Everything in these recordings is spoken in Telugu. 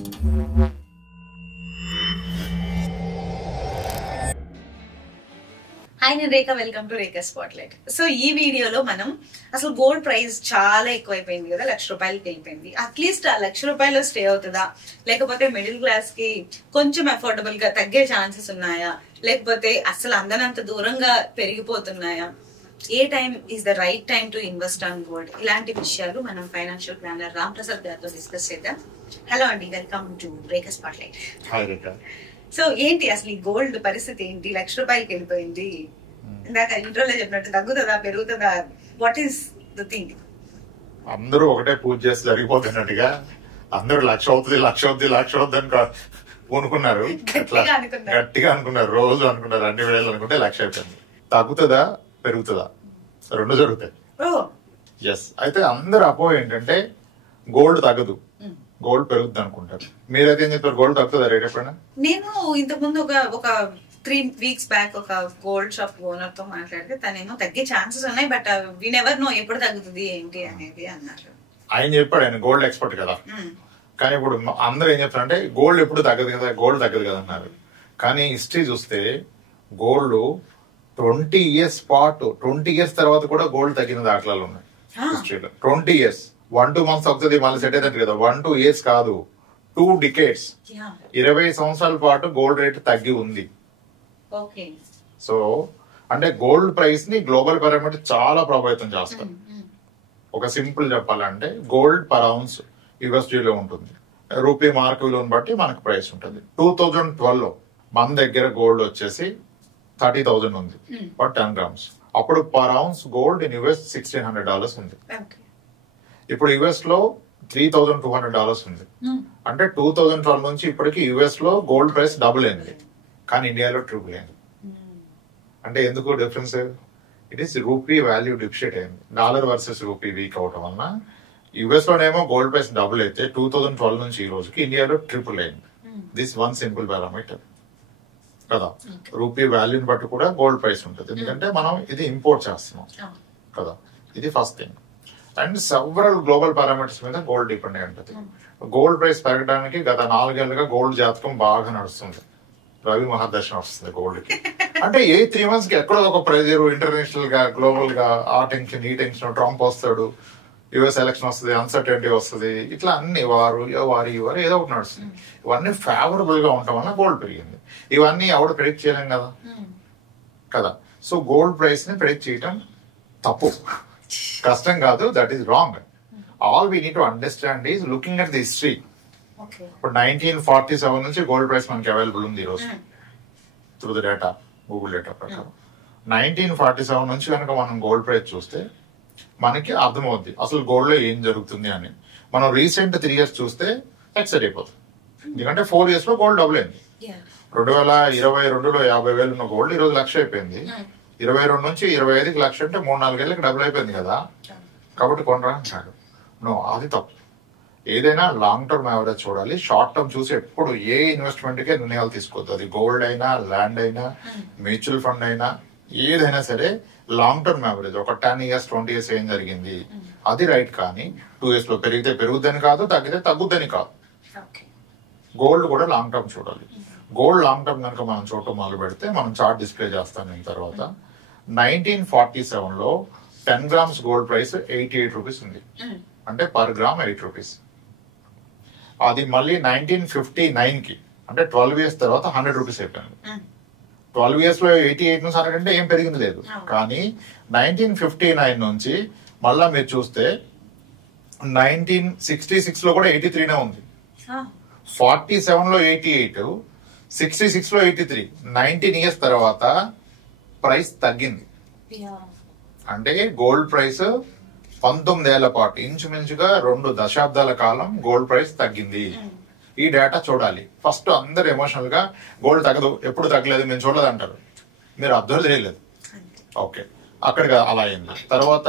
హాయ్, నేను Rekha. Welcome to Rekha spotlight. So ఈ వీడియోలో మనం అసలు గోల్డ్ ప్రైస్ చాలా ఎక్కువైపోయింది కదా, ₹1,00,000 వెళ్ళిపోయింది. అట్లీస్ట్ ఆ ₹1,00,000 స్టే అవుతుందా, లేకపోతే మిడిల్ క్లాస్ కి కొంచెం అఫోర్డబుల్ గా తగ్గే ఛాన్సెస్ ఉన్నాయా, లేకపోతే అసలు అందనంత దూరంగా పెరిగిపోతున్నాయా, ఏ time is the right time to invest on gold, ఇలాంటి విషయాలు మనం ఫైనాన్షియల్ ప్లానర్ రామ్ ప్రసాద్ గారితో డిస్కస్ చేద్దాం. హలో అండి, welcome to Rekha spotlight. So ఏంటి అసలు ఈ గోల్డ్ పరిస్థితి ఏంటి? ₹1,00,000 వెళ్ళిపోయింది. ఇందాక ఇంట్రోలో చెప్పినట్టు తగ్గుతుందా పెరుగుతుందా, వాట్ ఈస్ ద థింగ్? అందరూ ఒకటే పూజ చేసి జరిగిపోతున్నట్టుగా అందరూ లక్ష అవుతుంది అని అనుకున్నారు, గట్టిగా అనుకున్నారు, రోజు అనుకున్నారు, అన్ని వేళలు అనుకుంటే 1,00,000 అయిపోయింది. తగ్గుతుందా పెరుగుతుందా రెండు జరుగుతాయి. ఎస్. అయితే అందరు అపో ఏంటంటే గోల్డ్ తగ్గదు, గోల్డ్ పెరుగుద్ది అనుకుంటారు. మీరైతే ఏం చెప్పారు? గోల్డ్ తగ్గుతుందా రేట్ ఎప్పుడైనా? నేను ఇంతకు ముందు ఒక 3 weeks బ్యాక్ ఒక గోల్డ్ షాప్ ఓనర్ తో మాట్లాడితే తనేమో తగ్గే ఛాన్సెస్ ఉన్నాయి, బట్ వి నెవర్ నో ఎప్పుడు తగ్గుతుంది ఏంటి అనేది అన్నారు. ఆయన చెప్పాడు, ఆయన గోల్డ్ ఎక్స్పర్ట్ కదా. కానీ ఇప్పుడు అందరూ ఏం చెప్తారంటే గోల్డ్ ఎప్పుడు తగ్గదు కదా, గోల్డ్ తగ్గదు కదా అన్నారు. కానీ హిస్టరీ చూస్తే గోల్డ్ 20 years పాటు 20 years తర్వాత కూడా గోల్డ్ తగ్గిన దాఖలాలు ఉన్నాయి హిస్టరీలో. 20 years, 1-2 months అవుతుంది మళ్ళీ సెట్ అయ్యేది కదా. 1-2 years కాదు, 2 decades, 20 సంవత్సరాల పాటు గోల్డ్ రేట్ తగ్గి ఉంది. సో అంటే గోల్డ్ ప్రైస్ ని గ్లోబల్ పారామీటర్ చాలా ప్రభావితం చేస్తారు. ఒక సింపుల్ చెప్పాలంటే గోల్డ్ పర్ ఔన్స్ USD లో ఉంటుంది, రూపీ మార్క్ విలువను బట్టి మనకు ప్రైస్ ఉంటుంది. 2012 లో మన దగ్గర గోల్డ్ వచ్చేసి 30,000 ఉంది పర్ 10 grams. అప్పుడు per ounce gold in US $1,600 ఉంది. ఇప్పుడు US లో $3,200 ఉంది. అంటే 2012 నుంచి ఇప్పటికి US లో గోల్డ్ ప్రైస్ డబుల్ అయింది, కానీ ఇండియాలో ట్రిపుల్ అయింది. అంటే ఎందుకు difference? It is rupee value depreciate అయింది, డాలర్ వర్సెస్ రూపీ వీక్ అవటం వలన. US లోనేమో గోల్డ్ ప్రైస్ డబుల్ అయితే 2012 నుంచి ఈ రోజుకి ఇండియాలో ట్రిపుల్ అయింది. దిస్ వన్ సింపుల్ పారామీటర్ కదా. రూపీ వాల్యూని బట్టి కూడా గోల్డ్ ప్రైస్ ఉంటుంది, ఎందుకంటే మనం ఇది ఇంపోర్ట్ చేస్తున్నాం కదా. ఇది first thing. And several global parameters మీద గోల్డ్ డిపెండ్ అయి ఉంటుంది. గోల్డ్ ప్రైస్ పెరగడానికి గత 4 ఏళ్లుగా గోల్డ్ జాతకం బాగా నడుస్తుంది. రవి మహాదర్శనం వస్తుంది గోల్డ్ కి. అంటే ఏ 3 months కి ఎక్కడో ఒక ప్రెజర్, ఇంటర్నేషనల్ గా గ్లోబల్ గా ఆ టెన్షన్ ఈ టెన్షన్, ట్రంప్ వస్తాడు, US ఎలక్షన్ వస్తుంది, అన్సర్టెనిటీ వస్తుంది, ఇట్లా అన్ని వారు ఏదో ఒకటి నడుస్తుంది. ఇవన్నీ ఫేవరబుల్ గా ఉండటం వల్ల గోల్డ్ పెరిగింది. ఇవన్నీ ఎవడు ప్రెడిక్ట్ చేయలేం కదా. సో గోల్డ్ ప్రైస్ ని ప్రెడిక్ట్ చేయటం తప్పు, కష్టం కాదు, that is wrong. All we need to understand is looking at the history. ఇప్పుడు 1947 నుంచి గోల్డ్ ప్రైస్ మనకి అవైలబుల్ ఉంది ఈరోజు through the data, Google data ప్రకారం. 1947 నుంచి కనుక మనం గోల్డ్ ప్రైస్ చూస్తే మనకి అర్థమవుద్ది అసలు గోల్డ్ లో ఏం జరుగుతుంది అని. మనం రీసెంట్ 3 years చూస్తే ఎక్సైట్ అయిపోతుంది, ఎందుకంటే 4 years లో గోల్డ్ డబుల్ అయింది. 2022లో 50,000 ఉన్న గోల్డ్ ఈరోజు 1,00,000 అయిపోయింది. 22 నుంచి 25కి 1,00,000 అంటే 3-4 ఏళ్ళకి డబుల్ అయిపోయింది కదా. కాబట్టి కొనరా అంటాడు. నో, అది తప్పు. ఏదైనా లాంగ్ టర్మ్ యావరేజ్ చూడాలి, షార్ట్ టర్మ్ చూసి ఎప్పుడు ఏ ఇన్వెస్ట్మెంట్ కే నిర్ణయాలు తీసుకోవద్దు. అది గోల్డ్ అయినా, ల్యాండ్ అయినా, మ్యూచువల్ ఫండ్ అయినా, ఏదైనా సరే లాంగ్ టర్మ్ యావరేజ్ ఒక 10 years 20 years ఏం జరిగింది అది రైట్. కానీ 2 years లో పెరిగితే పెరుగుద్దని కాదు, తగ్గితే తగ్గుద్దని కాదు. గోల్డ్ కూడా లాంగ్ టర్మ్ చూడాలి. గోల్డ్ లాంగ్ టర్మ్ కనుక మనం చూడటం మొదలు పెడితే, మనం చార్ట్ డిస్ప్లే చేస్తాను నేను తర్వాత. 1947 లో 10 grams గోల్డ్ ప్రైస్ 88 రూపీస్ ఉంది, అంటే పర్ గ్రామ్ 8 రూపీస్. అది మళ్ళీ 1959 కి అంటే 12 years తర్వాత 100 రూపీస్ అయిపోయింది. 12 years లో 88 నుంచి 100 అంటే ఏం పెరిగింది లేదు. కానీ 1959 నుంచి మళ్ళా మీరు చూస్తే 1966 లో కూడా 83నే ఉంది, 47 లో 88, 66 లో 83. 19 years తర్వాత ప్రైస్ తగ్గింది. అంటే గోల్డ్ ప్రైస్ 19 ఏళ్ల పాటు ఇంచుమించుగా 2 దశాబ్దాల కాలం గోల్డ్ ప్రైస్ తగ్గింది. ఈ డేటా చూడాలి. ఫస్ట్ అందరు ఎమోషనల్ గా గోల్డ్ తగ్గదు, ఎప్పుడు తగ్గలేదు, మేము చూడలేదు అంటారు. మీరు అబ్జర్వ్ చేయలేదు. ఓకే, అక్కడికి అలా అయింది. తర్వాత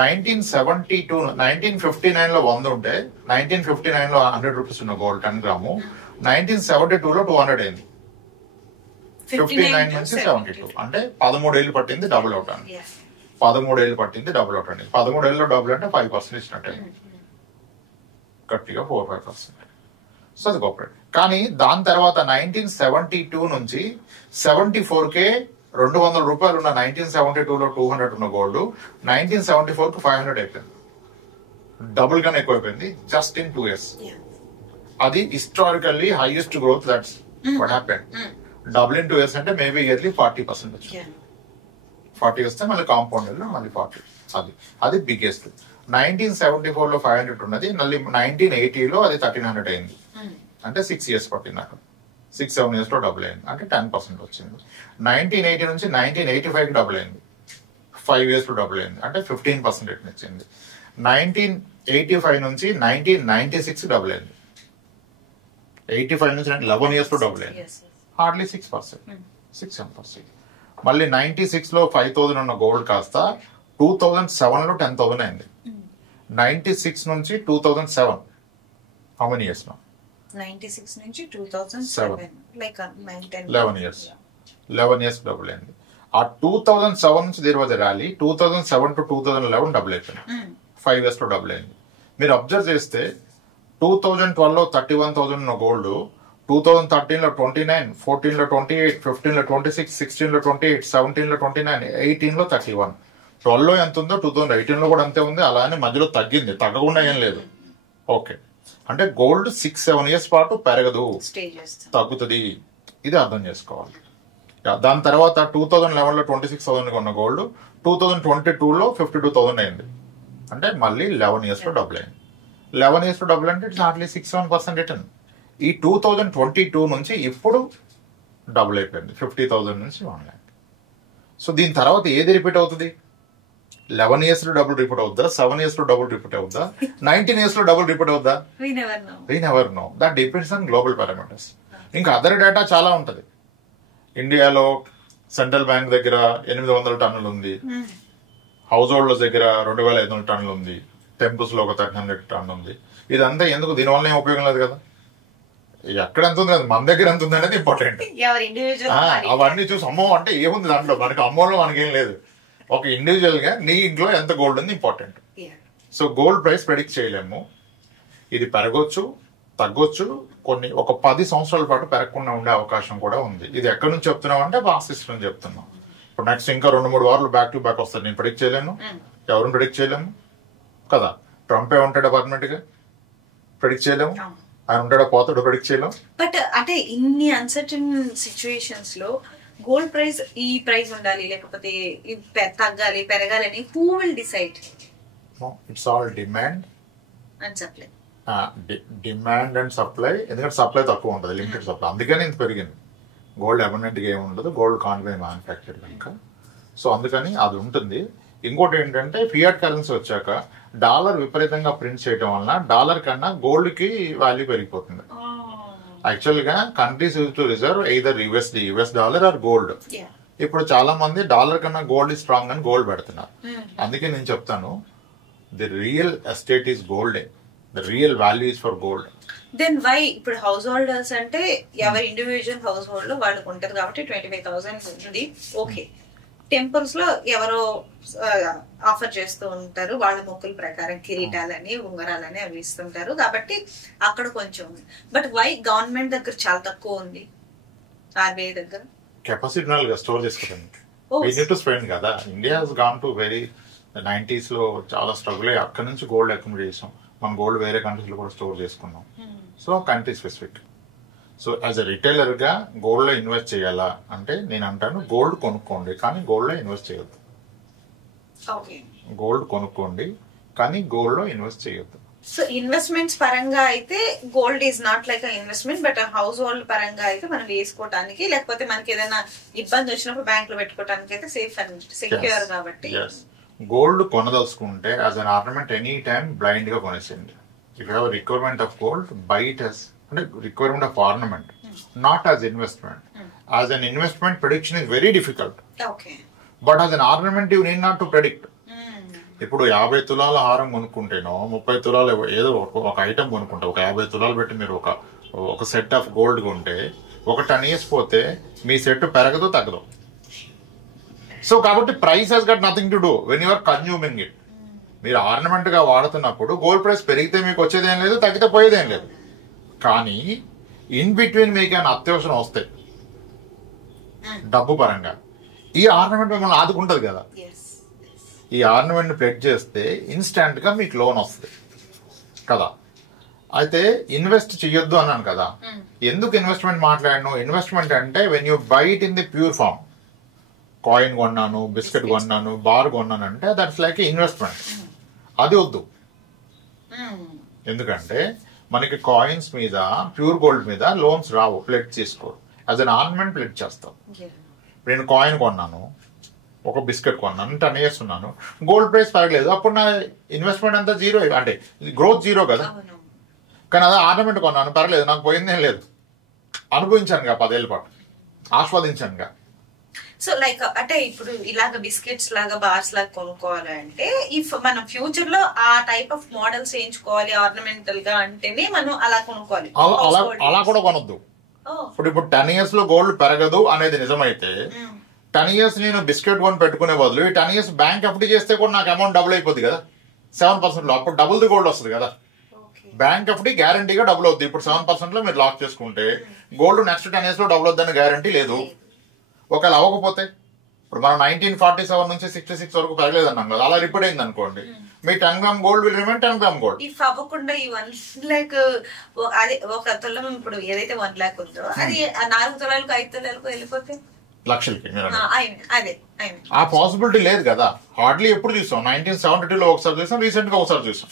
1959 లో 100 ఉంటే 1959 లో 100 రూపీస్ ఉన్న గోల్డ్ 10 గ్రాము 1972 లో 200 అయింది. 59 నుంచి 72 అంటే 13 ఏళ్ళు పట్టింది డబుల్ అవుట్ అని. 13 ఏళ్ళు పట్టింది డబుల్ అవుట్ అండి. 13 ఏళ్ళలో డబుల్ అంటే 5% ఇచ్చినట్టే, గట్టిగా 4-5%. సో అది గొప్ప. కానీ దాని తర్వాత 1972 నుంచి 74K 200 రూపాయలు ఉన్న 1972లో 200 ఉన్న గోల్డ్ 1974కు 500 అయిపోయింది. డబుల్ గానే ఎక్కువైపోయింది జస్ట్ ఇన్ 2 years. అది historically highest growth. That's what happened. Double in 2 years అంటే మేబీ ఇయర్లీ 40% వచ్చింది. 40 వస్తే మళ్ళీ కాంపౌండ్ మళ్ళీ 40. అది బిగ్గెస్ట్. 1974లో 500 ఉన్నది, మళ్ళీ 1980లో అది 1300 అయింది. అంటే 6 years పట్టింది. అక్కడ 6-7 years లో డబుల్ అయింది, అంటే 10% వచ్చింది. 1980 నుంచి 1985కి డబుల్ అయింది, 5 years లో డబుల్ అయింది, అంటే 15% రిటర్న్ ఇచ్చింది. 1985 నుంచి 1996 డబుల్ అయింది. 85 నుంచి 11 years లో డబుల్ అయింది, హార్డ్లీ 6%. మళ్ళీ 96లో 5000 ఉన్న గోల్డ్ కాస్త 2007లో 10,000 అయింది. 96 నుంచి 2007 హౌ మెనీ ఇయర్స్ నౌ? 96 నుంచి 2007 లైక్ 11 years. 11 years డబుల్ అయింది. ఆ 2007 నుంచి there was rally. 2007 to 2011 double అయిపోయింది. 5 years లో డబుల్ అయింది. మీరు అబ్జర్వ్ చేస్తే 2012లో 31,000 ఉన్న గోల్డ్ 2013లో 29, 14లో 28, 15లో 26, 16లో 28, 17లో 29, 18లో 31. 12లో ఎంత ఉందో 2018లో కూడా అంతే ఉంది. అలానే మధ్యలో తగ్గింది, తగ్గకుండా ఏం లేదు. ఓకే, అంటే గోల్డ్ 6-7 years పాటు పెరగదు, తగ్గుతుంది. ఇది అర్థం చేసుకోవాలి. దాని తర్వాత 2011లో 26,000 ఉన్న గోల్డ్ 2022లో 52,000 అయింది, అంటే మళ్ళీ 11 years లో డబుల్ అయింది. 11 years లో డబుల్ అంటే ఇట్స్ హార్డ్లీ 6-7% రిటర్న్. ఈ 2022 నుంచి ఇప్పుడు డబుల్ అయిపోయింది, 50,000 నుంచి 1 lakh. సో దీని తర్వాత ఏది రిపీట్ అవుతుంది? 11 years లో డబుల్ రిపీట్ అవుద్దా? 7 years లో డబుల్ రిపీట్ అవుద్దా? 19 years లో డబుల్ రిపీట్ అవుద్దా? We never know. That depends on global parameters. ఇంకా అదర్ డేటా చాలా ఉంటది. ఇండియాలో సెంట్రల్ బ్యాంక్ దగ్గర 800 టన్నులు ఉంది, హౌస్ హోల్డ్ దగ్గర 2,500 టన్నులు ఉంది, టెంపుల్స్ లో ఒక 1,300 టన్ను ఉంది. ఇదంతా ఎందుకు? దీనివల్ల ఏం ఉపయోగం లేదు కదా. ఎక్కడ ఎంత ఉంది కదా, మన దగ్గర ఎంత ఉంది అనేది ఇంపార్టెంట్. అవన్నీ చూసి అమ్మో అంటే ఏముంది దాంట్లో, మనకి అమ్మోలో మనకేం లేదు. ఒక ఇండివిజువల్ గా నీ ఇంట్లో ఎంత గోల్డ్ ఉంది important. So gold price predict చేయలేము. ఇది పెరగొచ్చు, తగ్గొచ్చు, ఒక 10 సంవత్సరాల పాటు పెరగకుండా ఉండే అవకాశం కూడా ఉంది. ఇది ఎక్కడి నుంచి చెప్తున్నాం అంటే పాస్ట్ హిస్టరీ నుంచి చెప్తున్నాం. ఇప్పుడు నెక్స్ట్ ఇంకా 2-3 వారాలు బ్యాక్ టు బ్యాక్ వస్తుంది. నేను ప్రెడిక్ట్ చేయలేను, ఎవరిని ప్రెడిక్ట్ చేయలేము కదా. ట్రంపే ఉంటాడా పర్మనెంట్ గా? ప్రెడిక్ట్ చేయలేము. ఆయన ఉంటాడా, పోతాడో ప్రెడిక్ట్ చేయలేము. బట్ అంటే ఇన్ని అన్సర్టన్ సిచ్యువేషన్స్ లో గోల్డ్ ప్రైస్ ఈ ప్రైస్ ఉండాలి లేకపోతే తగ్గాలి పెరగాలని who will decide? It's all demand and supply. Demand and supply. ఎందుకంటే సప్లై తక్కువ ఉంటుంది, లిమిటెడ్ సప్లై, అందుకని ఇంత పెరిగింది. గోల్డ్ అబండెంట్ గా ఏమి ఉండదు, గోల్డ్ కాంట్ బి మ్యానుఫ్యాక్చర్డ్ కనుక. సో అందుకని అది ఉంటుంది. ఇంకోటి ఏంటంటే ఫియాట్ కరెన్సీ వచ్చాక డాలర్ విపరీతంగా ప్రింట్ చేయడం వలన డాలర్ కన్నా గోల్డ్ కి వాల్యూ పెరిగిపోతుంది. యాక్చువల్ గా countries use to reserve either US dollar or gold. ఇప్పుడు చాలా మంది డాలర్ కన్నా గోల్డ్ ఇస్ స్ట్రాంగ్ అని గోల్డ్ పెడుతున్నారు. అందుకే నేను చెప్తాను, the real estate is gold, the real value is for gold. Then why ఇప్పుడు హౌస్ హోల్డర్స్ అంటే ఎవరి ఇండివిజువల్ హౌస్ హోల్డ్ లో వాళ్ళకు ఉంటది కాబట్టి 25,000 ఉంది. ఓకే, టెంపుల్స్ లో ఎవరో ఆఫర్ చేస్తూ ఉంటారు వాళ్ళ మొక్కుల ప్రకారం, కిరీటాలని ఉంగరాలని అవి ఇస్తుంటారు కాబట్టి అక్కడ కొంచెం. బట్ వై గవర్నమెంట్ దగ్గర చాలా తక్కువ ఉంది, ఆర్బీఐ దగ్గర కెపాసిటీ స్టోర్ చేసుకోవడానికి కదా. India has gone to very 90s లో చాలా స్ట్రగుల్ అయ్యి అక్కడ నుంచి గోల్డ్ అక్యుములేట్ చేసాం. మనం గోల్డ్ వేరే కంట్రీస్ లో కూడా స్టోర్ చేసుకున్నాం. So country specific. So as a retailer గా గోల్డ్ లో ఇన్వెస్ట్ చేయాలా అంటే నేను అంటాను గోల్డ్ కొనుక్కోండి కానీ గోల్డ్ లో ఇన్వెస్ట్ చేయొద్దు. గోల్డ్ కొనుక్కోండి కానీ గోల్డ్ లో ఇన్వెస్ట్ చేయొద్దు. సో ఇన్వెస్ట్మెంట్స్ పరంగా అయితే gold is not like investment, but house hold పరంగా అయితే మనం వేసుకోవటానికి లేకపోతే మనకి ఏదైనా ఇబ్బంది వచ్చినప్పుడు బ్యాంక్ లో పెట్టుకోవడానికి అయితే సేఫ్ అండ్ సెక్యూర్ కాబట్టి. గోల్డ్ కొనదలుచుకుంటే as an ornament any time blind గా కొనేసింది. If you have requirement of gold buy it as అంటే requirement of ornament, not as investment. As an investment prediction is very difficult, but as an ornament you need not to predict. ఇప్పుడు 50 తులాల హారం కొనుక్కుంటేనో 30 తులాలు ఏదో ఒక ఐటమ్ కొనుక్కుంటే ఒక 50 తులాలు పెట్టి మీరు ఒక సెట్ ఆఫ్ గోల్డ్ కొంటే ఒక 10 years పోతే మీ సెట్ పెరగదు తగ్గదు. సో కాబట్టి price has got nothing to do when you are consuming it. మీరు ఆర్నమెంట్ గా వాడుతున్నప్పుడు గోల్డ్ ప్రైస్ పెరిగితే మీకు వచ్చేదేం లేదు, తగ్గితే పోయేదేం లేదు. కానీ ఇన్ బిట్వీన్ మీకు ఏమైనా అత్యవసరం వస్తాయి డబ్బు పరంగా, ఈ ఆర్నమెంట్ మిమ్మల్ని ఆదుకుంటది కదా. ఈ ఆర్నమెంట్ ప్లెడ్జ్ చేస్తే ఇన్స్టాంట్ గా మీకు లోన్ వస్తుంది కదా. అయితే ఇన్వెస్ట్ చెయ్యొద్దు అన్నాను కదా. ఎందుకు ఇన్వెస్ట్మెంట్ మాట్లాడను? ఇన్వెస్ట్మెంట్ అంటే when you buy it in the pure form, coin కొన్నాను, బిస్కెట్ కొన్నాను, బార్ కొన్నాను అంటే దట్స్ లైక్ ఇన్వెస్ట్మెంట్. అది వద్దు. ఎందుకంటే మనకి కాయిన్స్ మీద, ప్యూర్ గోల్డ్ మీద లోన్స్ రావు, ప్లెడ్జ్ చేసుకోరు. యాజ్ అన్ ఆర్నమెంట్ ప్లెడ్జ్ చేస్తాం. నేను కాయిన్ కొన్నాను, ఒక బిస్కెట్ కొన్నాను, 10 years ఉన్నాను, గోల్డ్ ప్రైస్ పెరగలేదు, అప్పుడు నా ఇన్వెస్ట్మెంట్ అంతా జీరో, అంటే గ్రోత్ జీరో కదా. కానీ అదే ఆర్నమెంట్ కొన్నాను, పర్లేదు, నాకు పోయిందేం లేదు, అనుభవించానుగా 10 ఏళ్ళ పాటు, ఆస్వాదించానుగా. సో లైక్ అంటే ఇప్పుడు ఇలాగ బిస్కెట్స్ లాగా, బార్స్ లాగా కొనుక్కోవాలి అంటే ఇఫ్ మనం ఫ్యూచర్ లో ఆ టైప్ ఆఫ్ మోడల్స్ చేయించుకోవాలి ఆర్నమెంటల్ గా అంటేనే మనం అలా కొనుక్కోవాలి. అలా కూడా కొనొద్దు. ఇప్పుడు 10 years లో గోల్డ్ పెరగదు అనేది నిజమైతే 10 years నేను బిస్కెట్ కొని పెట్టుకునే బదులు ఈ 10 years బ్యాంక్ ఎఫ్డి చేస్తే కూడా నాకు అమౌంట్ డబుల్ అయిపోద్ది కదా 7% లో. అప్పుడు డబుల్ ది గోల్డ్ వస్తుంది కదా. బ్యాంక్ ఎఫ్డి గ్యారంటీగా డబుల్ అవుతుంది. ఇప్పుడు 7% లో మీరు లాక్ చేసుకుంటే గోల్డ్ నెక్స్ట్ 10 years లో డబుల్ అవుతుందని గ్యారంటీ లేదు. ఒకవేళ అవ్వకపోతే, ఇప్పుడు మనం 1947 నుంచి 66 వరకు పెరగలేదు అన్నాం కదా, అలా రిపీట్ అయింది అనుకోండి, మీ 10 grams gold will remain 10 grams gold. If అవ్వకుండా ఈ 1 lakh అదే ఒక తులం ఇప్పుడు ఏదైతే 1 lakh ఉందో అది 4 తులాలకు 5 తులాలకు వెళ్ళిపోతే లక్షలకి అదే ఆ పాసిబిలిటీ లేదు కదా. హార్డ్లీ ఎప్పుడు చూసాం? 1972 లో ఒకసారి చూసాం, రీసెంట్ గా ఒకసారి చూసాం.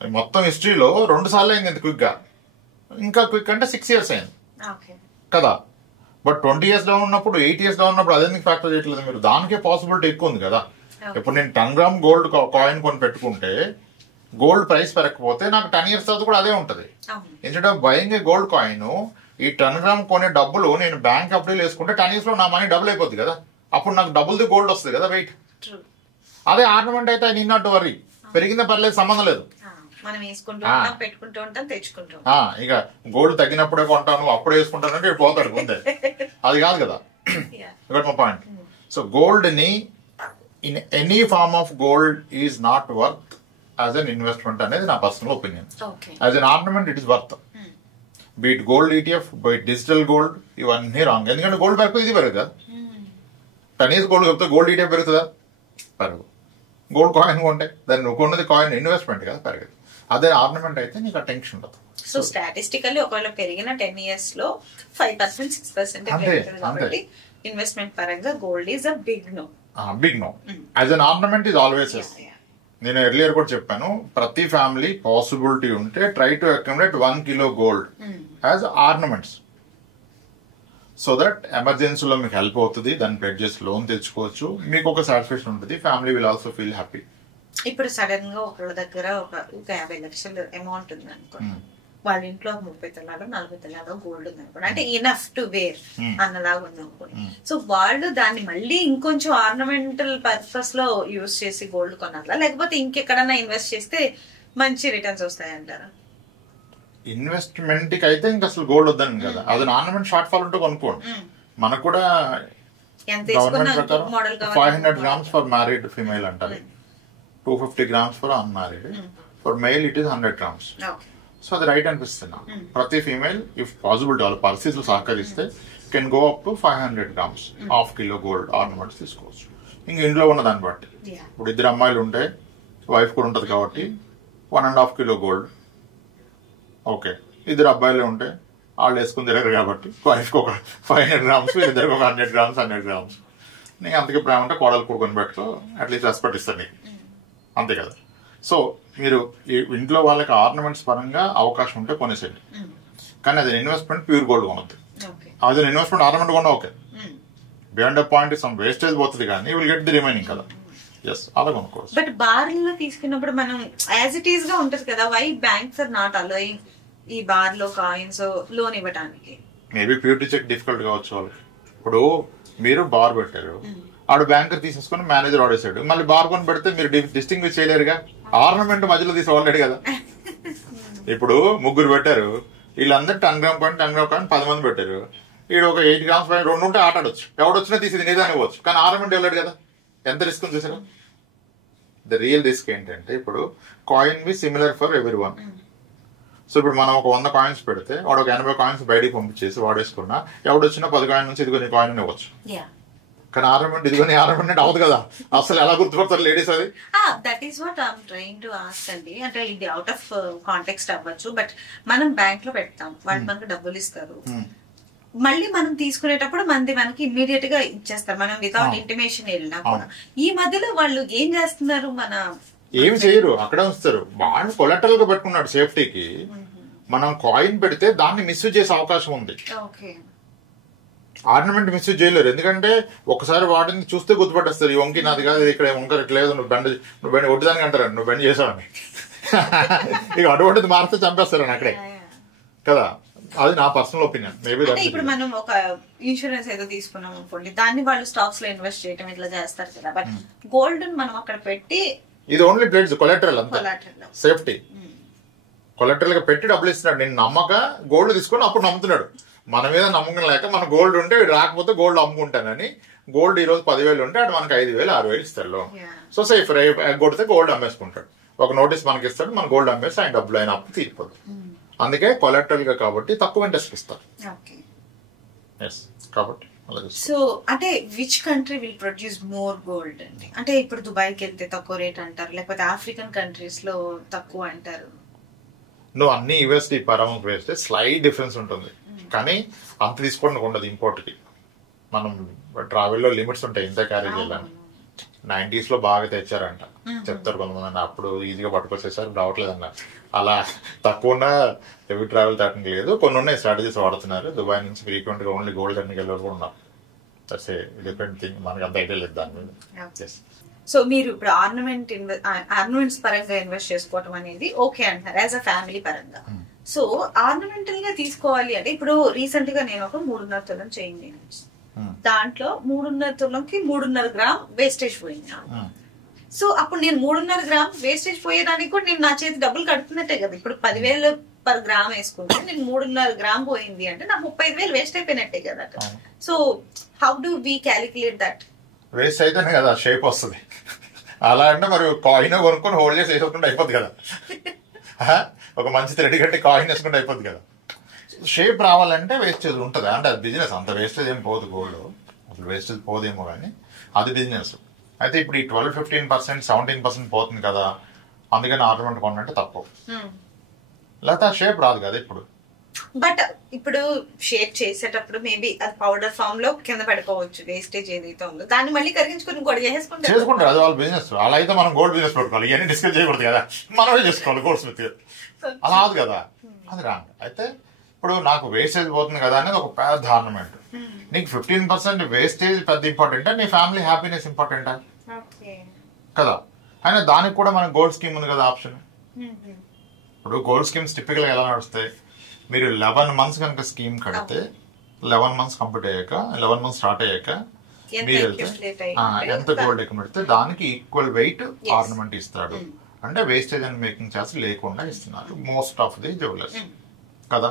మొత్తం హిస్టరీలో 2 సార్లు అయింది క్విక్ గా. ఇంకా క్విక్ అంటే 6 years అయింది కదా. బట్ 20 years డౌన్ ఉన్నప్పుడు, 8 years డౌన్ ఉన్నప్పుడు అదెందుకు ఫ్యాక్టర్ చేయట్లేదు మీరు? దానికే పాసిబిలిటీ ఎక్కువ ఉంది కదా. ఇప్పుడు నేను 10 grams గోల్డ్ కాయిన్ కొని పెట్టుకుంటే గోల్డ్ ప్రైస్ పెరగకపోతే నాకు 10 years తర్వాత కూడా అదే ఉంటది. Instead of buying A gold coin, ఈ 10 grams కొనే డబ్బులు నేను బ్యాంక్ అప్లై చేసుకుంటే 10 years లో నా మనీ డబుల్ అయిపోద్ది కదా. అప్పుడు నాకు డబుల్ ది గోల్డ్ వస్తుంది కదా వెయిట్. అదే ఆర్నమెంట్ అయితే ఐ నీడ్ నాట్ వరీ, పెరిగిందా పర్లేదు, సంబంధం లేదు. ఇక గోల్డ్ తగ్గినప్పుడే కొంటాను, అప్పుడే వేసుకుంటాను అంటే పోతాడు ముందే. అది కాదు కదా. My point. సో గోల్డ్ ని in any form of gold is not worth as an investment అనేది నా personal opinion. As an ornament it is worth. Be it gold ETF, be it digital gold, ఇవన్నీ రాంగ్. ఎందుకంటే గోల్డ్ పెరుగుతుంది, ఇది పెరుగు కదా. 10 years గోల్డ్ చెప్తే గోల్డ్ ETF పెరుగుతుందా? పెరుగు. గోల్డ్ కాయిన్ కొంటే దాన్ని నువ్వు కొన్నది కాయిన్ ఇన్వెస్ట్మెంట్ కదా, పెరగదు. అదే ఆర్నమెంట్ అయితే నీకు ఆ టెన్షన్ ఉండదు. సో స్టాటిస్టికల్లీ ఒకవేళ పెరిగిన 10 years లో 5%, 6% పెరుగుతుంది కాబట్టి ఇన్వెస్ట్మెంట్ పరంగా gold is a big no. Big no. As an ornament is always. నేను ఎర్లియర్ కూడా చెప్పాను, ప్రతి ఫ్యామిలీ పాసిబిలిటీ ఉంటే try to accumulate 1 kilo gold as ornaments. So that ఎమర్జెన్సీలో మీకు హెల్ప్ అవుతుంది. దాన్ని ప్లెడ్జ్ చేసి లోన్ తెచ్చుకోవచ్చు, మీకు ఒక సాటిస్ఫాక్షన్ ఉంటుంది, family will also feel happy. ఇప్పుడు సడన్ గా ఒకళ్ళ దగ్గర ఒక 50 లక్షలు అమౌంట్ ఉంది అనుకోండి, వాళ్ళ ఇంట్లో 30 తులాలు 40 తులాలు గోల్డ్ ఉంది అనుకోండి, అంటే ఇనఫ్ టు వేర్ అన్నలాగా ఉంది అనుకోండి. సో వాళ్ళు దాన్ని మళ్ళీ ఇంకొంచెం ఆర్నమెంటల్ పర్పస్ లో యూజ్ చేసి గోల్డ్ కొనాలా, లేకపోతే ఇంకెక్కడన్నా ఇన్వెస్ట్ చేస్తే మంచి రిటర్న్స్ వస్తాయంటారా? ఇన్వెస్ట్మెంట్ కి అయితే ఇంకా అసలు గోల్డ్ వద్దని కదా. అది ఆర్నమెంట్ షార్ట్ ఫాల్ ఉంటే కొనుక్కోండి. మనకు కూడా గవర్నమెంట్ ప్రకారం 500 grams ఫర్ మ్యారీడ్ ఫీమేల్ అంటారు, 250 grams for unmarried. For male it is 100 grams. So అది రైట్ అనిపిస్తున్నా. ప్రతి ఫీమేల్ ఇఫ్ పాసిబిలిటీ వాళ్ళ పరిస్థితులు సహకరిస్తే can go up to 500 grams, ½ kilo gold ornaments తీసుకోవచ్చు. ఇంక ఇంట్లో ఉన్న దాన్ని బట్టి, ఇప్పుడు 2 అమ్మాయిలు ఉంటే వైఫ్ కూడా ఉంటది కాబట్టి 1.5 kilo గోల్డ్. ఓకే, 2 అబ్బాయిలు ఉంటే వాళ్ళు వేసుకుని తిరగరు కాబట్టి వైఫ్కి ఒక 500 grams, వీళ్ళిద్దరికి ఒక 100 grams, 100 grams. నీకు అంతకే ప్రేమ ఉంటే కోడలు కూడుకొని పెట్టుకో, అట్లీస్ట్ రెస్పెక్ట్ ఇస్తాను నీకు, అంతే కదా. సో మీరు ఇంట్లో వాళ్ళకి ఆర్నమెంట్స్ పరంగా అవకాశం ఉంటే కొనేసేయండి. కానీ అది ఇన్వెస్ట్మెంట్ ప్యూర్ గోల్డ్ కొనొద్దు. అది ఇన్వెస్ట్మెంట్ ఆర్నమెంట్ కొన్నా okay, beyond a point some wastage పోతుంది కానీ విల్ గెట్ ది రిమైనింగ్ కదా. అలా కొనుక్కోవచ్చు. బట్ బార్లో తీసుకున్నప్పుడు మనం యాజ్ ఇట్ ఈస్ గా ఉంటది కదా, why banks are not allowing ఈ బార్ లో కాయిన్స్ లోన్ ఇవ్వడానికి? మేబీ ప్యూరిటీ చెక్ డిఫికల్ట్ కావచ్చు వాళ్ళకి. ఇప్పుడు మీరు బార్ పెట్టారు, ఆడు బ్యాంకర్ తీసేసుకుని మేనేజర్ ఆడేసాడు, మళ్ళీ బార్ కొని పెడితే మీరు డిస్టింగ్విష్ చేయలేరుగా. ఆర్నమెంట్ మధ్యలో తీసి ఆల్రెడీ కదా. ఇప్పుడు 3 పెట్టారు, వీళ్ళందరూ 10 grams కాయిన్ 10 grams కాయిన్ 10 మంది పెట్టారు. వీడు ఒక 8 grams కాయిన్ 2 ఉంటే ఆట ఆడొచ్చు, ఎవడొచ్చినా తీసి నిదానికి పోవచ్చు. కానీ ఆర్నమెంట్ వెళ్ళాడు కదా, ఎంత రిస్క్ చూసారు. ద రియల్ రిస్క్ ఏంటంటే ఇప్పుడు coin B similar for every one. So ఇప్పుడు మనం ఒక 100 కాయిన్స్ పెడితే వాడు ఒక 80 కాయిన్స్ బయటికి పంపించేసి వాడేసుకున్నా ఎవడు వచ్చినా 10 కాయిన్ నుంచి ఇదిగో నీ కాయిన్ ఇవ్వచ్చు. కానీ ఆర్నమెంట్ ఇదిగో నీ ఆర్నమెంట్ అవదు కదా, అసలు ఎలా గుర్తుపడతారు లేడీస్ అది? That is what I'm trying to ask అండి. అంటే ఇది అవుట్ ఆఫ్ కాంటెక్స్ట్ అవ్వచ్చు, బట్ మనం బ్యాంక్ లో పెడతాం, వాళ్ళు మనకు డబ్బులు ఇస్తారు, మళ్ళీ మనం తీసుకునేటప్పుడు మనకి ఇమ్మీడియట్ గా ఇచ్చేస్తారు, మనం వితౌట్ ఇంటిమేషన్ వెళ్ళినా కూడా. ఈ మధ్యలో వాళ్ళు ఏం చేస్తున్నారు? ఏమి చేయరు, అక్కడే ఉంచుతారు. వాళ్ళు కొలెటరల్ గా పెట్టుకున్నాడు సేఫ్టీకి. మనం కాయిన్ పెడితే దాన్ని మిస్యూజ్ చేసే అవకాశం ఉంది. ఆర్నమెంట్ మిస్యూజ్ చేయలేరు, ఎందుకంటే ఒకసారి వాటిని చూస్తే గుర్తుపట్టేస్తారు. ఈ వంకి నాది కాదు, ఇక్కడ వంకర ఇట్లేదు, నువ్వు బెండ్ ఒడ్డుదానికి అంటారు, నువ్వు బెండ్ చేసావని. ఇక అటువంటిది మారితే చంపేస్తారు అక్కడే కదా. అది నా పర్సనల్ ఒపీనియన్. మేబీ ఇప్పుడు మనం ఒక ఇన్సూరెన్స్ ఏదో తీసుకున్నాం అనుకోండి, దాన్ని వాళ్ళు స్టాక్స్ లో ఇన్వెస్ట్ చేయడం ఇట్లా చేస్తారు కదా, బట్ గోల్డ్ మనం అక్కడ పెట్టి ఇది ఓన్లీ ప్లేట్స్ కొలెటరల్ అంతా, సేఫ్టీ కొలెటరల్ గా పెట్టి డబ్బులు ఇస్తున్నాడు. నేను నమ్మక గోల్డ్ తీసుకొని అప్పుడు నమ్ముతున్నాడు. మన మీద నమ్మకం లేక మన గోల్డ్ ఉంటే రాకపోతే గోల్డ్ అమ్ముకుంటానని, గోల్డ్ ఈ రోజు 10,000 ఉంటే అటు మనకి 5,000 6,000 ఇస్తాడు లోన్. సో సేఫ్ కొడితే గోల్డ్ అమ్మేసుకుంటాడు, ఒక నోటీస్ మనకి ఇస్తాడు, మన గోల్డ్ అమ్మేసి ఆయన డబ్బులు అయిన అప్పు తీరిపోదు. అందుకే కొలెటరల్ గా కాబట్టి తక్కువ ఇంట్రెస్ట్ ఇస్తారు. కాబట్టి సో అంటే which country will produce more gold అండి? అంటే ఇప్పుడు దుబాయ్కి వెళ్తే తక్కువ రేట్ అంటారు, లేకపోతే ఆఫ్రికన్ కంట్రీస్ లో తక్కువ అంటారు. నువ్వు అన్ని యూఎస్డి పరంగా వేస్తే స్లైట్ డిఫరెన్స్ ఉంటుంది, కానీ అంత తీసుకోవడానికి ఉండదు. ఇంపోర్ట్ కి మనం ట్రావెల్ లో లిమిట్స్ ఉంటాయి, ఇంత క్యారీ చేయాలని. 90s లో బాగా తెచ్చారంట చెప్తారు కొంతమంది, అప్పుడు ఈజీగా పట్టుకొచ్చేసారు, రావట్లేదు అన్నారు. అలా తక్కువ ఉన్న హెవీ ట్రావెల్ దాటం లేదు, కొన్ని ఉన్నాయి స్ట్రాటజీస్ వాడుతున్నారు. దుబాయ్ నుంచి ఫ్రీక్వెంట్ గా ఓన్లీ గోల్డ్ అన్ని వెళ్ళి కూడా ఉన్నారు. దట్స్ ఏ డిఫరెంట్ థింగ్, మనకి అంత ఐడియా లేదు దాని మీద. సో మీరు ఇప్పుడు ఆర్నమెంట్స్ పరంగా ఇన్వెస్ట్ చేసుకోవడం అనేది ఓకే అంటారు యాజ్ అ ఫ్యామిలీ పరంగా. సో ఆర్నమెంటల్ గా తీసుకోవాలి అంటే ఇప్పుడు రీసెంట్ గా నేను ఒక 3.5 తులం చైన్ చేయించాను, దాంట్లో 3.5 తులంకి 3.5 గ్రామ్ వేస్టేజ్ పోయింది. సో అప్పుడు నేను 3.5 గ్రామ్ వేస్టేజ్ పోయేదానికి కూడా నేను నా చేతి డబ్బులు కడుతున్నట్టే కదా. ఇప్పుడు 10,000 పర్ గ్రామ్ వేసుకుంటే నేను 3.5 గ్రామ్ పోయింది అంటే నాకు 35,000 వేస్ట్ అయిపోయినట్టే కదా. So how do we calculate that? Waste అయితేనే కదా షేప్ వస్తుంది. అలా అంటే మరి కాయిన్ కొనుక్కొని హోల్డ్ చేసి వేసుకుంటే అయిపోద్ది కదా. ఒక మంచి థ్రెడ్ కట్టి కాయిన్ వేసుకుంటే అయిపోద్ది కదా. షేప్ రావాలంటే వేస్టేజ్ ఉంటుంది, అంటే అది బిజినెస్. అంత వేస్టేజ్ ఏం పోదు, గోల్డ్ అసలు వేస్టేజ్ పోదేమో కానీ అది బిజినెస్. అయితే ఇప్పుడు ఈ 12-15% 17% పోతుంది కదా, అందుకని ఆర్నమెంట్ కొనంటే తప్పు. లేకపోతే ఆ షేప్ రాదు కదా ఇప్పుడు. బట్ ఇప్పుడు షేప్ చేసేటప్పుడు మేబీ అది పౌడర్ ఫామ్ లో కింద పడిపోవచ్చు, వేస్టేజ్ ఏదైతే ఉందో దాన్ని మళ్ళీ కరిగించుకొని కూడా చేసుకుంటారు. అది వాళ్ళ బిజినెస్. అలా అయితే మనం గోల్డ్ బిజినెస్ పెట్టుకోవాలి, ఇవన్నీ డిస్కస్ చేయకూడదు కదా, మనమే చేసుకోవాలి గోల్డ్ స్మిత్. అలా కాదు కదా, అది రాంగ్. అయితే ఇప్పుడు నాకు వేస్టేజ్ పోతుంది కదా అనేది ఒక పెద్ద ఆర్నమెంట్. నీకు 15% వేస్టేజ్ పెద్ద ఇంపార్టెంటా, నీ ఫ్యామిలీ హ్యాపీనెస్ ఇంపార్టెంటా కదా. అయినా దానికి కూడా మనకు గోల్డ్ స్కీమ్ ఉంది కదా ఆప్షన్. ఇప్పుడు గోల్డ్ స్కీమ్స్ టిపికల్ గా ఎలా నడుస్తాయి, మీరు 11 months కనుక స్కీమ్ కడితే 11 months కంప్లీట్ అయ్యాక 11 months స్టార్ట్ అయ్యాక మీరు వెళ్తే ఎంత గోల్డ్ ఎక్కువ పెడితే దానికి ఈక్వల్ వెయిట్ ఆర్నమెంట్ ఇస్తాడు. అంటే వేస్టేజ్ అండ్ మేకింగ్ ఛార్జ్ లేకుండా ఇస్తున్నారు మోస్ట్ ఆఫ్ ది జ్యువెలర్స్ కదా.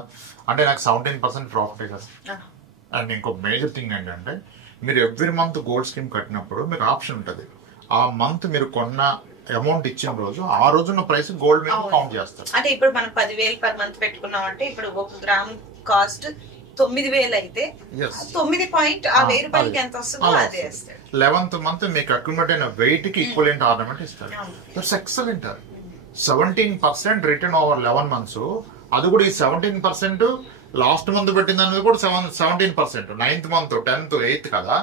అంటే నాకు 17% ప్రాఫిట్ కదా. అండ్ ఇంకో మేజర్ థింగ్ ఏంటంటే మీరు ఎవ్రీ మంత్ గోల్డ్ స్కీమ్ కట్టినప్పుడు మీకు ఆప్షన్ ఉంటుంది, ఆ మంత్ మీరు కొన్న అమౌంట్ ఇచ్చిన రోజు ఆ రోజున్న ప్రైస్ గోల్డ్ మీద కౌంట్ చేస్తారు. అంటే ఇప్పుడు మనం 10,000 పర్ మంత్ పెట్టుకున్నాం అంటే ఇప్పుడు 1 గ్రామ్ కాస్ట్ 9,000 అయితే 9 పాయింట్ ఆ 1,000 రూపాయలకి ఎంత వస్తుందో అదే ఇస్తాడు. 11th month మీకు అక్యుములేట్ అయిన వెయిట్ కి ఈక్వలెంట్ ఆర్నమెంట్ ఇస్తారు. That's excellent. 17% return over 11 months. అది కూడా ఈ 17% లాస్ట్ మంత్ పెట్టింది అనేది కూడా 17%. 9th month 10th 8th కదా,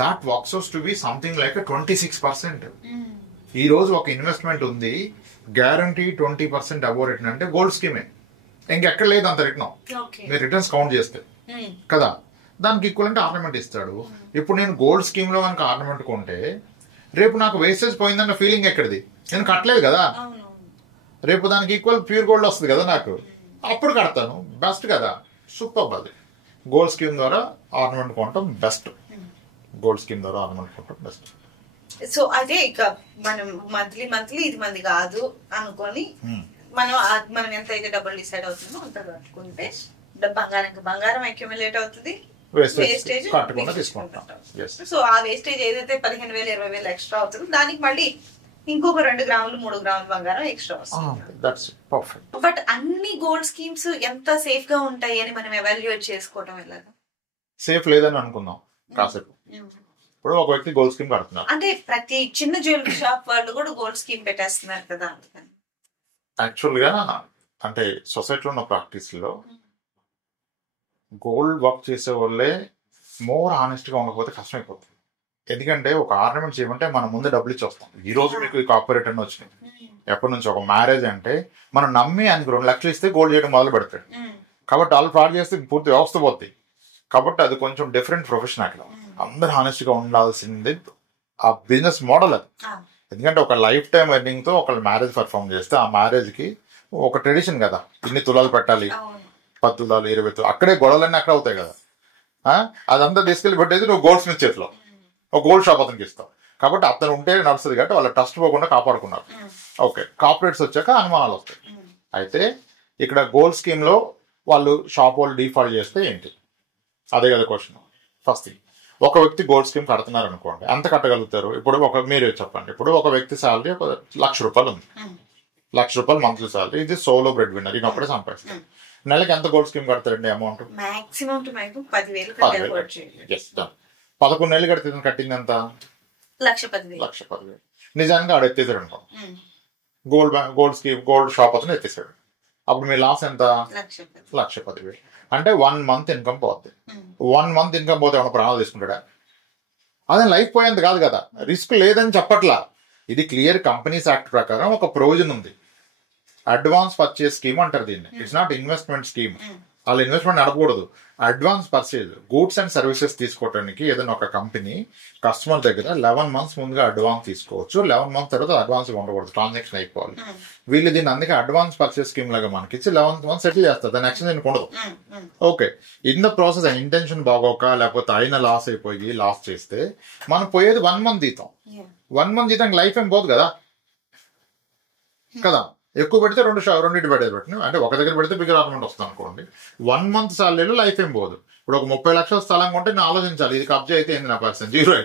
that works out to be something like 26%. ఈ రోజు ఒక ఇన్వెస్ట్మెంట్ ఉంది, గ్యారంటీ 20% అబోవ్ రిటర్న్ అంటే గోల్డ్ స్కీమే, ఇంకెక్కడ లేదు అంత రిటర్న్. మీరు రిటర్న్స్ కౌంట్ చేస్తే కదా, దానికి ఈక్వల్ ఆర్నమెంట్ ఇస్తాడు. ఇప్పుడు నేను గోల్డ్ స్కీమ్ లో కనుక ఆర్నమెంట్ కొంటే రేపు నాకు వేస్టేజ్ పోయిందన్న ఫీలింగ్ ఎక్కడిది, నేను కట్టలేదు కదా. రేపు దానికి ఈక్వల్ ప్యూర్ గోల్డ్ వస్తుంది కదా నాకు, అప్పుడు కడతాను. బెస్ట్ కదా, సూపర్. అది గోల్డ్ స్కీమ్ ద్వారా ఆర్నమెంట్ కొనటం బెస్ట్. గోల్డ్ స్కీమ్ ద్వారా ఆర్నమెంట్ కొనటం బెస్ట్. సో అదే ఇక మనం మంత్లీ ఇది మంది కాదు అనుకొని మనం ఎంత అయితే డబ్బులు డిసైడ్ అవుతుందో అంత కట్టుకుంటే బంగారం అక్యుములేట్ అవుతుంది, వేస్టేజ్ తీసుకుంటాం. సో ఆ వేస్టేజ్ ఏదైతే 15,000 20,000 ఎక్స్ట్రా అవుతుందో దానికి మళ్ళీ ఇంకొక 2 గ్రాములు 3 గ్రాములు బంగారం ఎక్స్ట్రా వస్తుంది. That's perfect. బట్ అన్ని గోల్డ్ స్కీమ్స్ ఎంత సేఫ్ గా ఉంటాయి అని మనం ఎవాల్యుయేట్ చేసుకోవడం ఎలాగా? సేఫ్ లేదని అనుకుందాం కాసేపు. ఇప్పుడు ఒక వ్యక్తి గోల్డ్ స్కీమ్ కడుతున్నారు అంటే ప్రతి చిన్న జ్యువెలరీ షాప్ వాళ్ళు కూడా గోల్డ్ స్కీమ్ పెట్టేస్తున్నారు కదా. యాక్చువల్ గా అంటే సొసైటీలో ఉన్న ప్రాక్టీస్ లో గోల్డ్ వర్క్ చేసే వాళ్ళే మోర్ ఆనెస్ట్ గా ఉండకపోతే కష్టమైపోతుంది. ఎందుకంటే ఒక ఆర్నమెంట్ చేయమంటే మనం ముందే డబ్బులు ఇచ్చి వస్తాం. ఈ రోజు మీకు ఈ కార్పొరేట్ అని వచ్చినాయి. ఎప్పటి నుంచి ఒక మ్యారేజ్ అంటే మనం నమ్మి ఆయనకు 2 లక్షలు ఇస్తే గోల్డ్ చేయడం మొదలు పెడతాడు. కాబట్టి వాళ్ళు ఫ్రాడ్ చేస్తే పూర్తి వ్యవస్థ పోతుంది. కాబట్టి అది కొంచెం డిఫరెంట్ ప్రొఫెషన్. అక్కడ అందరూ హానెస్ట్ గా ఉండాల్సింది ఆ బిజినెస్ మోడల్ అది. ఎందుకంటే ఒక లైఫ్ టైం ఎర్నింగ్ తో ఒక మ్యారేజ్ పర్ఫామ్ చేస్తే ఆ మ్యారేజ్ కి ఒక ట్రెడిషన్ కదా, ఇన్ని తులాలు పెట్టాలి, 10 తులాలు 20 తులాలు, అక్కడే గొడవలన్నీ అక్కడ అవుతాయి కదా. అదంతా తీసుకెళ్లి పెట్టేది నువ్వు గోల్డ్ స్మిత్ చేతిలో ఒక గోల్డ్ షాప్ అతనికి ఇస్తావు. కాబట్టి అతను ఉంటే నడుస్తుంది కాబట్టి వాళ్ళ ట్రస్ట్ పోకుండా కాపాడుకున్నారు. ఓకే, కార్పొరేట్స్ వచ్చాక అనుమానాలు వస్తాయి. అయితే ఇక్కడ గోల్డ్ స్కీమ్ లో వాళ్ళు షాప్ వాళ్ళు డిఫాల్ట్ చేస్తే ఏంటి, అదే కదా క్వశ్చన్. ఫస్ట్ థింగ్, ఒక వ్యక్తి గోల్డ్ స్కీమ్ కడుతున్నారు అనుకోండి, ఎంత కట్టగలుగుతారు? ఇప్పుడు మీరు చెప్పండి. ఇప్పుడు ఒక వ్యక్తి శాలరీ ₹1,00,000 ఉంది, ₹1,00,000 మంత్లీ శాలరీ. ఇది సోలో బ్రెడ్ విన్నర్, ఈయన ఒక్కడే సంపాదిస్తారు. నెలకి ఎంత గోల్డ్ స్కీమ్ కడతారండి అమౌంట్? 11 నెలలు కడితే కట్టింది ఎంత? ₹1,10,000. నిజానికి ఆడు ఎత్తేసాడు అనుకో, గోల్డ్ స్కీమ్ గోల్డ్ షాప్ అతను ఎత్తేసాడు. అప్పుడు మీ లాస్ ఎంత? ₹1,10,000. అంటే 1 మంత్ ఇన్కమ్ పోతుంది. 1 మంత్ ఇన్కమ్ పోతే ఏమైనా ప్రాణాలు తీసుకుంటాడా? అదే లైఫ్ పోయేంత కాదు కదా. రిస్క్ లేదని చెప్పట్లా. ఇది క్లియర్ కంపెనీస్ యాక్ట్ ప్రకారం ఒక ప్రొవిజన్ ఉంది. అడ్వాన్స్ పర్చేస్ స్కీమ్ అంటారు దీన్ని. It's not investment scheme. వాళ్ళు ఇన్వెస్ట్మెంట్ నడపకూడదు. Advance purchase goods and services తీసుకోవడానికి ఏదైనా ఒక కంపెనీ కస్టమర్ దగ్గర 11 మంత్స్ ముందుగా అడ్వాన్స్ తీసుకోవచ్చు. 11 మంత్స్ తర్వాత అడ్వాన్స్ ఉండకూడదు, ట్రాన్సాక్షన్ అయిపోవాలి. వీళ్ళు దీన్ని అందుకే అడ్వాన్స్ పర్చేస్ స్కీమ్ లాగా మనకి ఇచ్చి 11th మంత్ సెటిల్ చేస్తారు. దాని యాక్షన్ దీనికి ఉండదు. Okay, in the process intention బాగోక లేకపోతే అయిన లాస్ అయిపోయి లాస్ చేస్తే మనం పోయేది 1 మంత్ జీతం. 1 మంత్ జీతం లైఫ్ ఏం పోదు కదా. ఎక్కువ పెడితే రెండింటి పెట్టిన అంటే ఒక దగ్గర పెడితే బిగ్గర్ ఆర్నమెంట్ వస్తుంది అనుకోండి. 1 మంత్ సాలరీలో లైఫ్ ఏం పోదు. ఇప్పుడు ఒక 30 లక్షల స్థలం కొంటే నేను ఆలోచించాలి, ఇది కబ్జా అయితే ఏంది నా పర్సన్ 0.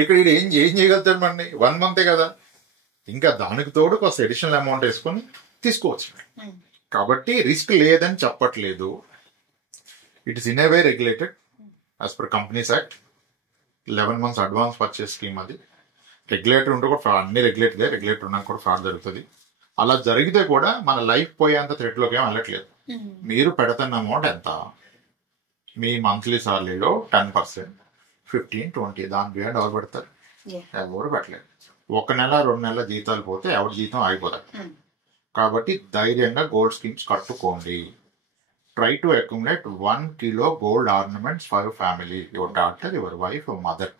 ఇక్కడ ఇది ఏం చేయగలుగుతాడు మండి? 1 మంతే కదా. ఇంకా దానికి తోడు కొంత అడిషనల్ అమౌంట్ వేసుకొని తీసుకోవచ్చు. కాబట్టి రిస్క్ లేదని చెప్పట్లేదు. It is in a way regulated as per companies act. 11 months advance purchase scheme అది. రెగ్యులేటర్ ఉంటే కూడా అన్ని రెగ్యులేటర్ ఉన్నాక కూడా ఫ్రాడ్ జరుగుతుంది. అలా జరిగితే కూడా మన లైఫ్ పోయేంత థ్రెట్లోకి ఏం వెళ్ళట్లేదు. మీరు పెడుతున్న అమౌంట్ ఎంత? మీ మంత్లీ సాలరీలో 10%, 15, 20 దాని బియాండ్ ఎవరు పెడతారు? ఎవరు పెట్టలేదు. 1 నెల 2 నెలల జీతాలు పోతే ఎవరి జీతం ఆగిపోతారు. కాబట్టి ధైర్యంగా గోల్డ్ స్కీమ్స్ కట్టుకోండి. Try to accumulate 1 kilo gold ornaments for your family, your daughter, your wife, your mother.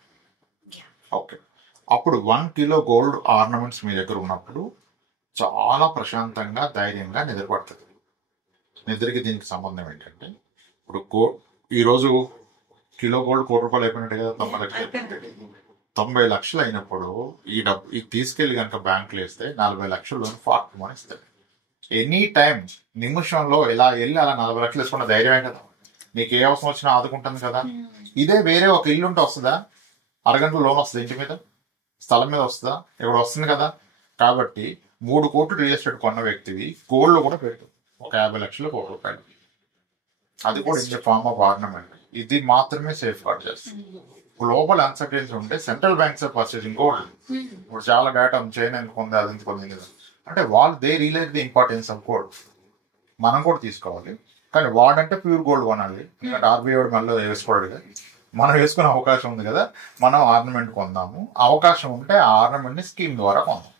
Okay, అప్పుడు 1 kilo gold ornaments మీ దగ్గర ఉన్నప్పుడు చాలా ప్రశాంతంగా ధైర్యంగా నిద్రపడుతుంది. నిద్రకి దీనికి సంబంధం ఏంటంటే, ఇప్పుడు ఈరోజు కిలో గోల్డ్ ₹1,00,000 అయిపోయినట్టు కదా. 90 లక్షలు అయినప్పుడు ఈ తీసుకెళ్లి కనుక బ్యాంకులో వేస్తే 40 లక్షలు లోన్ ఫార్మని ఇస్తాడు. ఎనీ టైం నిమిషంలో ఇలా వెళ్ళి అలా 40 లక్షలు వేసుకున్న ధైర్యం కదా. నీకు ఏ అవసరం వచ్చినా ఆదుకుంటుంది కదా. ఇదే వేరే ఒక ఇల్లు ఉంటే వస్తుందా? అరగంటలో లోన్ వస్తుంది, ఇంటి మీద స్థలం మీద వస్తుందా? ఇక్కడ వస్తుంది కదా. కాబట్టి 3 కోట్లు రియల్ ఎస్టేట్ కొన్న వ్యక్తివి గోల్డ్ కూడా పెట్టు, ఒక 50 లక్షలు ₹1,00,000. అది కూడా in the form of ornament. ఇది మాత్రమే సేఫ్ గార్డ్ చేస్తుంది. గ్లోబల్ అన్సర్టెన్సీ ఉంటే central banks are purchasing gold. ఇప్పుడు చాలా డేటా చైనా ఎందుకు ఉంది, అది ఎందుకు ఉంది అంటే వాళ్ళు they realise the importance of gold. మనం కూడా తీసుకోవాలి, కానీ వాడంటే ప్యూర్ గోల్డ్ కొనాలి. ఎందుకంటే ఆర్బీఐ వాడు మళ్ళీ వేసుకోవడం, మనం వేసుకునే అవకాశం ఉంది కదా. మనం ఆర్నమెంట్ కొందాము, అవకాశం ఉంటే ఆ ఆర్నమెంట్ ని స్కీమ్ ద్వారా కొందాం.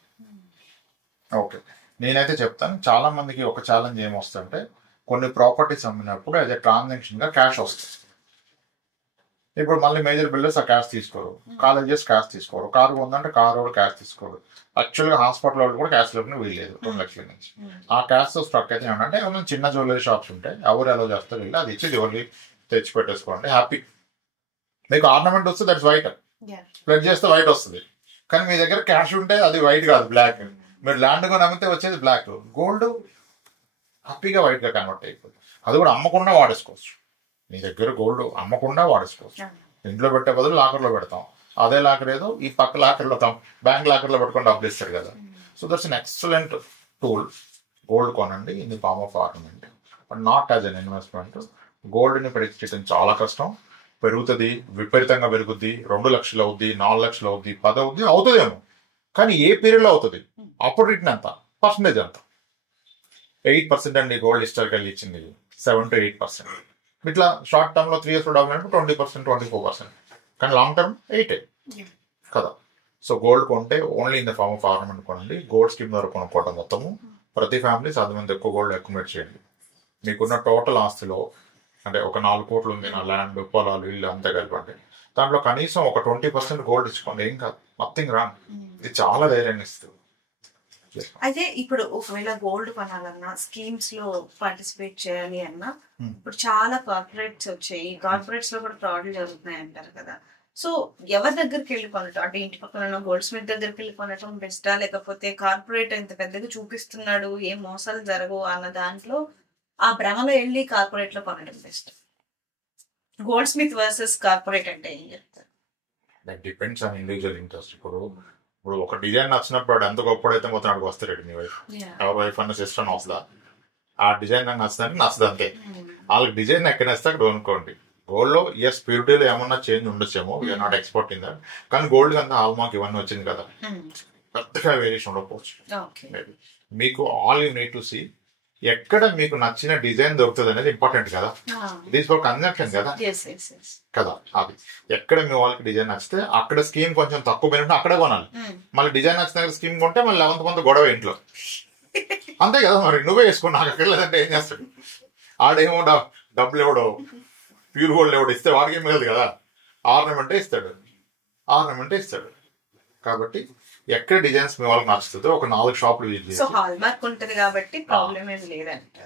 ఓకే, నేనైతే చెప్తాను. చాలా మందికి ఒక ఛాలెంజ్ ఏమొస్తుందంటే, కొన్ని ప్రాపర్టీస్ అమ్మినప్పుడు యాజ్ ఎ ట్రాన్సాక్షన్ గా క్యాష్ వస్తుంది. ఇప్పుడు మళ్ళీ మేజర్ బిల్డర్స్ ఆ క్యాష్ తీసుకోరు, కాలేజెస్ క్యాష్ తీసుకోరు, కారు ఉందంటే కారు కూడా క్యాష్ తీసుకోరు. యాక్చువల్ గా హాస్పిటల్ వాళ్ళు కూడా క్యాష్ లేకుండా వీల్లేదు 2 లక్షల నుంచి. ఆ క్యాష్ తో స్ట్రక్ అయితే ఏమంటే ఏమైనా చిన్న జ్యువెలరీ షాప్స్ ఉంటాయి, ఎవరు ఎలా చేస్తారు వెళ్ళి అది ఇచ్చి జ్యువెలరీ తెచ్చి పెట్టేసుకోండి, హ్యాపీ. మీకు ఆర్నమెంట్ వస్తే దట్స్ వైట్, ప్లెడ్ చేస్తే వైట్ వస్తుంది. కానీ మీ దగ్గర క్యాష్ ఉంటే అది వైట్ కాదు, బ్లాక్. మీరు ల్యాండ్ గా నమ్మితే వచ్చేది బ్లాక్. గోల్డ్ హ్యాపీగా వైట్ గా కన్వర్ట్ అయిపోతుంది. అది కూడా అమ్మకుండా వాడేసుకోవచ్చు. నీ దగ్గర గోల్డ్ అమ్మకుండా వాడేసుకోవచ్చు. ఇంట్లో పెట్టే బదులు లాకర్ లో పెడతాం. అదే లాకర్ ఏదో ఈ పక్క లాకర్ లో బ్యాంక్ లాకర్ లో పెట్టుకుని డబ్బులు ఇస్తాడు కదా. So that's an excellent tool. Gold కొనండి in the form of ornament, but not as an investment. గోల్డ్ని ప్రెడిక్ట్ చేయడం చాలా కష్టం. పెరుగుతుంది, విపరీతంగా పెరుగుద్ది, 2 లక్షలు అవుద్ది, 4 లక్షలు అవుద్ది, 10 అవుద్ది, అవుతుందేమో. కానీ ఏ పీరియడ్లో అవుతుంది, అప్పుడు రిటర్న్ ఎంత, పర్సంటేజ్ ఎంత? 8% అండి గోల్డ్ హిస్టారికల్ ఇచ్చింది, 7 to 8%. ఇట్లా షార్ట్ టర్మ్ లో 3 years డౌన్ అయినప్పుడు 20%, 24%. కానీ లాంగ్ టర్మ్ 8 కదా. సో గోల్డ్ కొంటే only in the form of ornament కొనండి. గోల్డ్ స్కీమ్ ద్వారా కొనుక్కోవడం మొత్తము. ప్రతి ఫ్యామిలీ సాధ్యమైనంత ఎక్కువ గోల్డ్ అక్యుములేట్ చేయండి. మీకున్న టోటల్ ఆస్తిలో అంటే ఒక 4 కోట్లు ఉంది నా ల్యాండ్, పొలాలు, ఇల్లు అంతా కలిపండి, దాంట్లో కనీసం ఒక 20% గోల్డ్ ఇచ్చుకోండి. ఏం కాదు, నథింగ్ రాంగ్. ఇది చాలా ధైర్యాన్ని ఇస్తుంది. అయితే ఇప్పుడు ఒకవేళ గోల్డ్ కొనాలన్నా, స్కీమ్స్ లో పార్టిసిపేట్ చేయాలి అన్నా, ఇప్పుడు చాలా కార్పొరేట్స్ వచ్చాయి, కార్పొరేట్స్ లో కూడా ఫ్రాడ్లు జరుగుతున్నాయి అంటారు కదా. సో ఎవరి దగ్గరికి వెళ్ళి కొనటం, అంటే ఇంటి పక్కన గోల్డ్ స్మిత్ దగ్గరికి వెళ్ళి కొనటం బెస్టా, లేకపోతే కార్పొరేట్ ఇంత పెద్దగా చూపిస్తున్నాడు ఏం మోసాలు జరగవు అన్న దాంట్లో ఆ భ్రమలో వెళ్ళి కార్పొరేట్ లో కొనడం best? Gold Smith versus corporate అంటే ఏం చెప్తారు? That depends on individual interest. ఇప్పుడు ఒక డిజైన్ నచ్చినప్పుడు ఎంత గొప్పడైతే మొత్తం అక్కడికి వస్తాడు నీ వైఫ్, ఎవరి వైఫ్ అన్న సిస్టర్ అని వస్తుందా? ఆ డిజైన్ నాకు నచ్చదంటే నచ్చదు అంతే. వాళ్ళకి డిజైన్ ఎక్కడ నచ్చితే అక్కడ కొనుక్కోండి. గోల్డ్ లో ఎస్ ప్యూరిటీలో ఏమన్నా చేంజ్ ఉండొచ్చేమో, we are not expert in that. కానీ గోల్డ్ అంతా హాల్మార్క్ ఇవన్నీ వచ్చింది కదా, పెద్దగా వేరియేషన్ ఉండకపోవచ్చు. మీకు all you need to see ఎక్కడ మీకు నచ్చిన డిజైన్ దొరుకుతుంది అనేది ఇంపార్టెంట్ కదా. దీస్ ఫర్ కన్జంప్షన్ కదా కదా. అది ఎక్కడ మీ వాళ్ళకి డిజైన్ నచ్చితే అక్కడ స్కీమ్ కొంచెం తక్కువ పోయినట్టు అక్కడే కొనాలి. మళ్ళీ డిజైన్ నచ్చిన స్కీమ్ కొంటే మళ్ళీ 11th month గొడవ ఇంట్లో. అంతే కదా. మరి నువ్వే వేసుకో, నాకు అక్కడ లేదంటే ఏం చేస్తాడు? ఆడేమో డబ్బులు ఎవడో ప్యూర్ గోల్డ్ ఎవడో ఇస్తే వాడికి ఏం మిగలదు కదా. ఆర్నమెంటే ఇస్తాడు. కాబట్టి ఎక్కడ డిజైన్స్ మీ వాళ్ళకి నచ్చుతుందో ఒక 4 షాపులు విజిట్ చేసి. సో హాల్ మార్క్ ఉంటది కాబట్టి ప్రాబ్లం ఏం లేదంట.